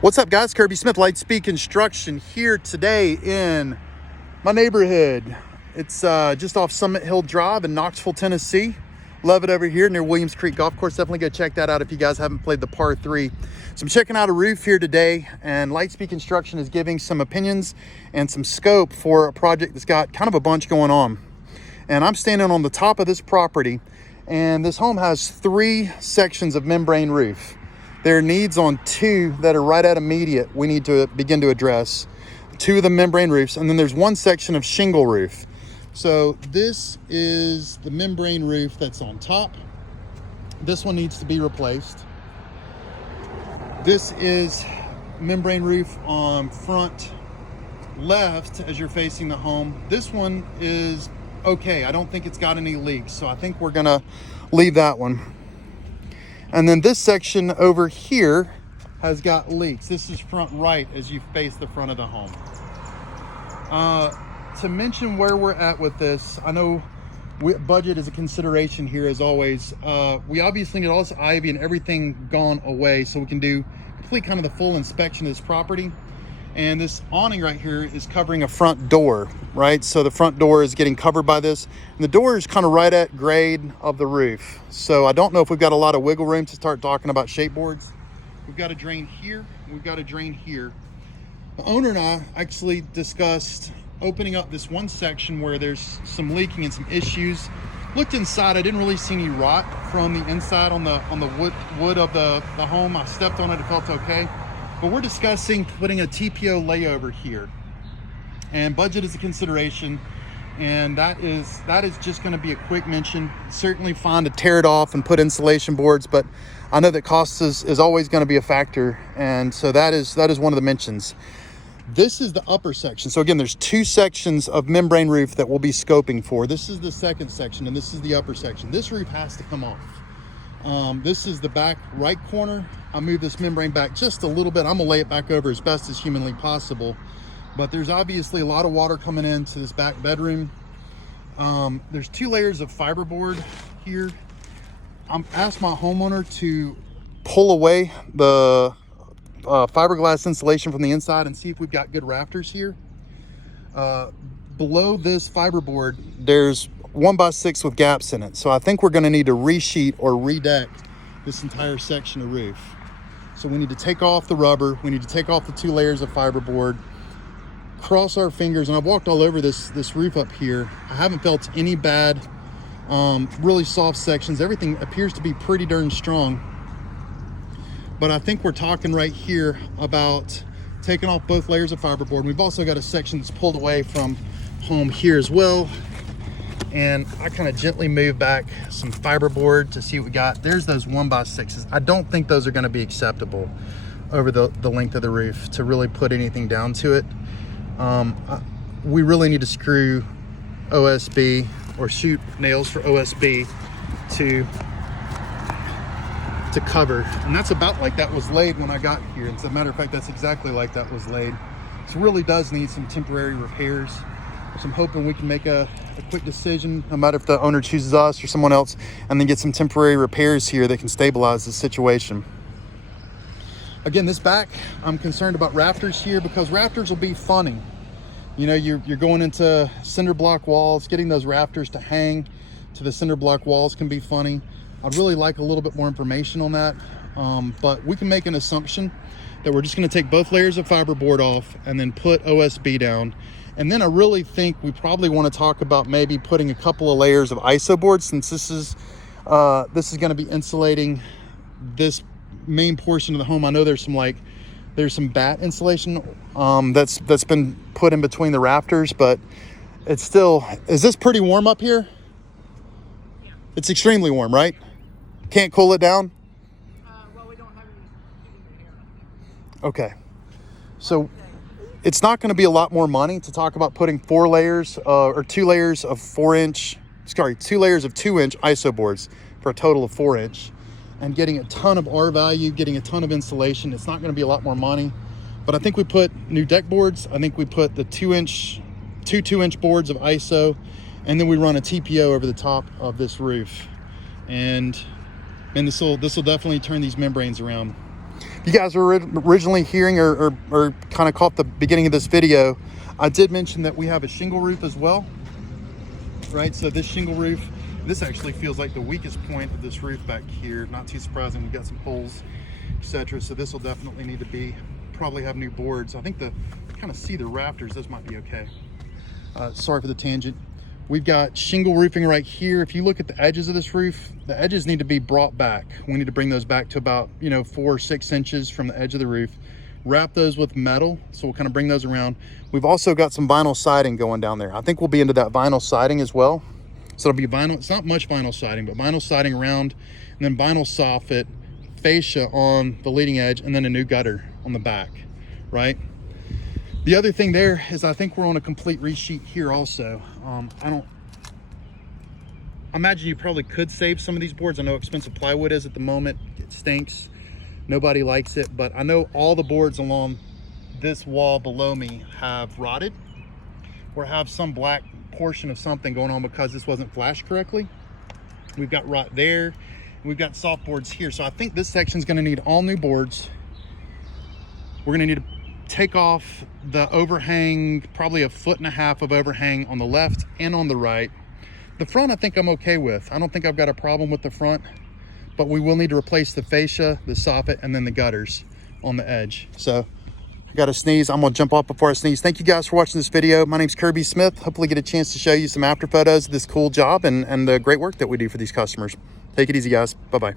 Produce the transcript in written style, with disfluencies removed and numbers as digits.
What's up, guys? Kirby Smith, Lightspeed Construction, here today in my neighborhood. It's just off Summit Hill Drive in Knoxville, Tennessee. Love it over here near Williams Creek Golf Course. Definitely go check that out if you guys haven't played the par 3. So I'm checking out a roof here today, and Lightspeed Construction is giving some opinions and some scope for a project that's got kind of a bunch going on. And I'm standing on the top of this property, and this home has 3 sections of membrane roof. There are needs on 2 that are right at immediate we need to begin to address. 2 of the membrane roofs, and then there's 1 section of shingle roof. So this is the membrane roof that's on top. This one needs to be replaced. This is membrane roof on front left as you're facing the home. This one is okay. I don't think it's got any leaks, so I think we're gonna leave that one. And then this section over here has got leaks. This is front right as you face the front of the home. To mention where we're at with this, I know budget is a consideration here as always. We obviously need all this ivy and everything gone away so we can do complete kind of the full inspection of this property. And this awning right here is covering a front door, right? So the front door is getting covered by this. And the door is kind of right at grade of the roof. So I don't know if we've got a lot of wiggle room to start talking about shape boards. We've got a drain here, we've got a drain here. The owner and I actually discussed opening up this one section where there's some leaking and some issues. Looked inside, I didn't really see any rot from the inside on the wood of the home. I stepped on it, it felt okay. But we're discussing putting a TPO layover here, and budget is a consideration, and that is just going to be a quick mention. Certainly fine to tear it off and put insulation boards, but I know that cost is always going to be a factor, and so that is one of the mentions. This is the upper section. So again, there's 2 sections of membrane roof that we'll be scoping for. This is the second section, and this is the upper section. This roof has to come off. This is the back right corner. I move this membrane back just a little bit. I'm gonna lay it back over as best as humanly possible. But there's obviously a lot of water coming into this back bedroom. There's 2 layers of fiberboard here. I'm asked my homeowner to pull away the fiberglass insulation from the inside and see if we've got good rafters here. Below this fiberboard, there's 1x6 with gaps in it. So I think we're gonna need to resheet or redeck this entire section of roof. So we need to take off the rubber, we need to take off the 2 layers of fiberboard, cross our fingers, and I've walked all over this roof up here. I haven't felt any bad, really soft sections. Everything appears to be pretty darn strong. But I think we're talking right here about taking off both layers of fiberboard. We've also got a section that's pulled away from home here as well. And I kind of gently move back some fiberboard to see what we got. There's those 1x6s. I don't think those are going to be acceptable over the length of the roof to really put anything down to it. We really need to screw OSB or shoot nails for OSB to cover. And that's about like that was laid when I got here. As a matter of fact, that's exactly like that was laid. So it really does need some temporary repairs. So I'm hoping we can make a quick decision, no matter if the owner chooses us or someone else, and then get some temporary repairs here that can stabilize the situation. Again, this back, I'm concerned about rafters here because rafters will be funny. You know, you're going into cinder block walls, getting those rafters to hang to the cinder block walls can be funny. I'd really like a little bit more information on that, but we can make an assumption that we're just going to take both layers of fiberboard off and then put OSB down. And then I really think we probably want to talk about maybe putting a couple of layers of ISO board, since this is going to be insulating this main portion of the home. I know there's some bat insulation that's been put in between the rafters, but it's still, is this pretty warm up here? Yeah. It's extremely warm, right? Can't cool it down? Well, we don't have any heating in here. Okay. So it's not going to be a lot more money to talk about putting 4 layers or 2 layers of 2 layers of 2-inch ISO boards for a total of 4-inch, and getting a ton of R value, getting a ton of insulation. It's not going to be a lot more money, but I think we put new deck boards. I think we put the 2 2-inch boards of ISO, and then we run a TPO over the top of this roof, and this will definitely turn these membranes around. If you guys were originally hearing or kind of caught the beginning of this video, I did mention that we have a shingle roof as well, right? So this shingle roof, this actually feels like the weakest point of this roof back here. Not too surprising, we've got some holes, etc. So this will definitely need to be, probably have new boards. I think kind of see the rafters, this might be okay. Sorry for the tangent. We've got shingle roofing right here. If you look at the edges of this roof, the edges need to be brought back. We need to bring those back to about, 4 or 6 inches from the edge of the roof. Wrap those with metal, so we'll kind of bring those around. We've also got some vinyl siding going down there. I think we'll be into that vinyl siding as well. So it'll be vinyl, it's not much vinyl siding, but vinyl siding around, and then vinyl soffit, fascia on the leading edge, and then a new gutter on the back, right? The other thing there is I think we're on a complete resheet here also. I imagine you probably could save some of these boards. I know how expensive plywood is at the moment. It stinks. Nobody likes it, but I know all the boards along this wall below me have rotted or have some black portion of something going on because this wasn't flashed correctly. We've got rot there, and we've got soft boards here. So I think this section is going to need all new boards. We're going to need to take off the overhang, probably 1.5 foot of overhang on the left and on the right. The front I think I'm okay with. I don't think I've got a problem with the front, but we will need to replace the fascia, the soffit, and then the gutters on the edge. So I got to sneeze. I'm gonna jump off before I sneeze. Thank you guys for watching this video. My name's Kirby Smith. Hopefully get a chance to show you some after photos of this cool job and the great work that we do for these customers. Take it easy, guys. Bye-bye.